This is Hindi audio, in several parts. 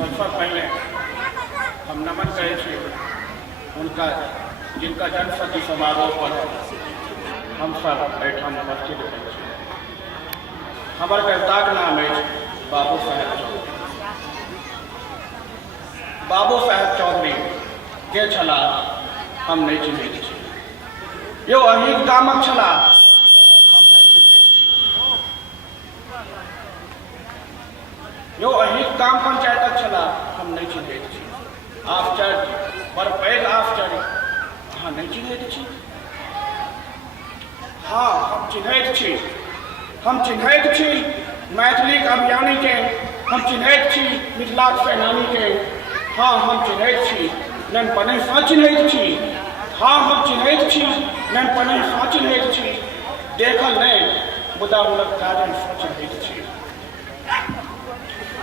सबसे पहले हम नमन करै छी उनका जिनका जन्मशती समारोह पर हम सब एहिठाम उपस्थित छी। हमर कविताक नाम अछि बाबू साहेब चौधरी। बाबू साहेब चौधरी के छलाह हम नहीं चिन्हैत छी। यो अही गामक छलाह हम नहीं चिन्हैत छी। यो अही गाम पंचायतक छलाह हम नहीं चिन्हैत छी। आश्चर्य बड़ पैघ आश्चर्य, अहाँ नहीं चिन्हैत छी? हाँ, हम चिन्हैत छी। हम चिन्हैत छी मैथिलीक अभियानी के, हम चिन्हैत छी मिथिलाक सेनानी के। हाँ, हम चिन्हैत छी नेनपने सँ चिन्हैत छी। हाँ, हम चिन्हैत छी नेनपने सँ चिन्हैत छी। देखल नहीं मुदा हुनक काजल सँ चिन्हैत छी।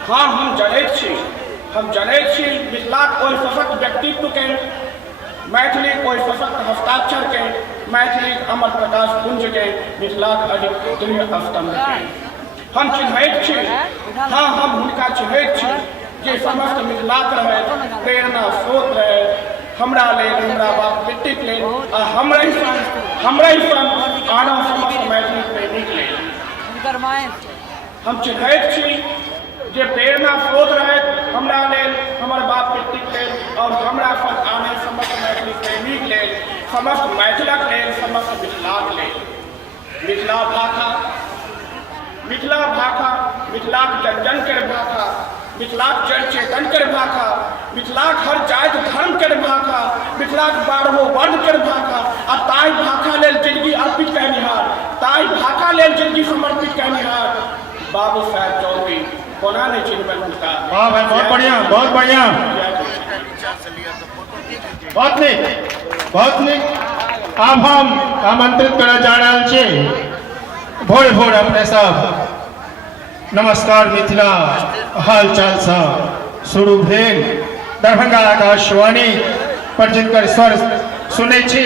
हाँ, हम जनैत छी, हम जनैत छी मिथिलाक ओहि सशक्त व्यक्तित्व के, मैथिलीक ओहि सशक्त हस्ताक्षर के, मैथिलीक अमर प्रकाश पुंज के, मिथिलाक अद्वितीय स्तंभ के। हम चिन्हैत छी, हाँ हम हुनका चिन्हैत छी जे समस्त मिथिलाक रहे, प्रेरणा स्रोत रहे, हमरा लेल, हमरा बाप बेटीक लेल आ हमरे संग आनो समस्त मैथिली प्रेमीक लेल। हम चिन्हैत छी जे प्रेरणा स्रोत रहे हमरा लेल, हमर बाप बेटीक लेल और हमरा संग आने समस्त मैथिली प्रेमीक लेल, समस्त मैथिलक लेल, समस्त मिथिलाक लेल। मिथिला भाषा, मिथिलाक जन के भाषा, मिथिलाक जड़ चेतन के भाषा, मिथिलाक हर जाति धर्म के भाषा, मिथिलाक 12 वर्ण के भाषा आ ताई भाषा लेल जिंदगी अर्पित करनिहार, ताई भाषा लेल जिंदगी समर्पित करनिहार बाबू साहेब चौधरी कोना नहीं चिन्हबनि हुनका। वाह भाई, बहुत बढ़िया, बहुत बढ़िया, बहुत नीक, बहुत नीक। अब हम आमंत्रित करऽ जा रहल छी भोर भोर अपने सब नमस्कार मिथिला हालचाल से शुरू भेल दरभंगा आकाशवाणी पर जिनकर स्वर सुनै छी।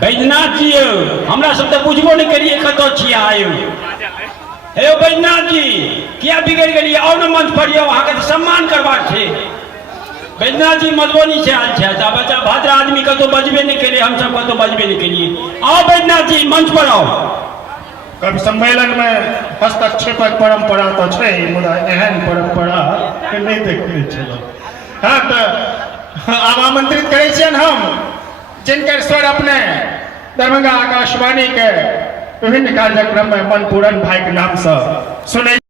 बैद्यनाथ जी हमरा सब तो बुझबो नहीं करिए कतौ छी आयु। हे बैद्यनाथ जी किया बिगड़ गेलिए? और न मंच पर अहाँ के सम्मान करबाक छै। बैद्यनाथ जी मधुबनी से आयल छथि आ बच्चा भद्र आदमी कतौ बजबे नहीं केलिए, हम सब कतौ बजबे नहीं केलिए। आओ बैद्यनाथ जी मंच पर आओ। कवि सम्मेलन में हस्तक्षेपक परंपरा तो छै, मुदा एहन परंपरा के नहीं देखने छलहुँ। हाँ तो आब आमंत्रित करै छियनि हम जिनकर स्वर अपने दरभंगा आकाशवाणी के विभिन्न कार्यक्रम में मनपूरन भाई के नाम से सुनै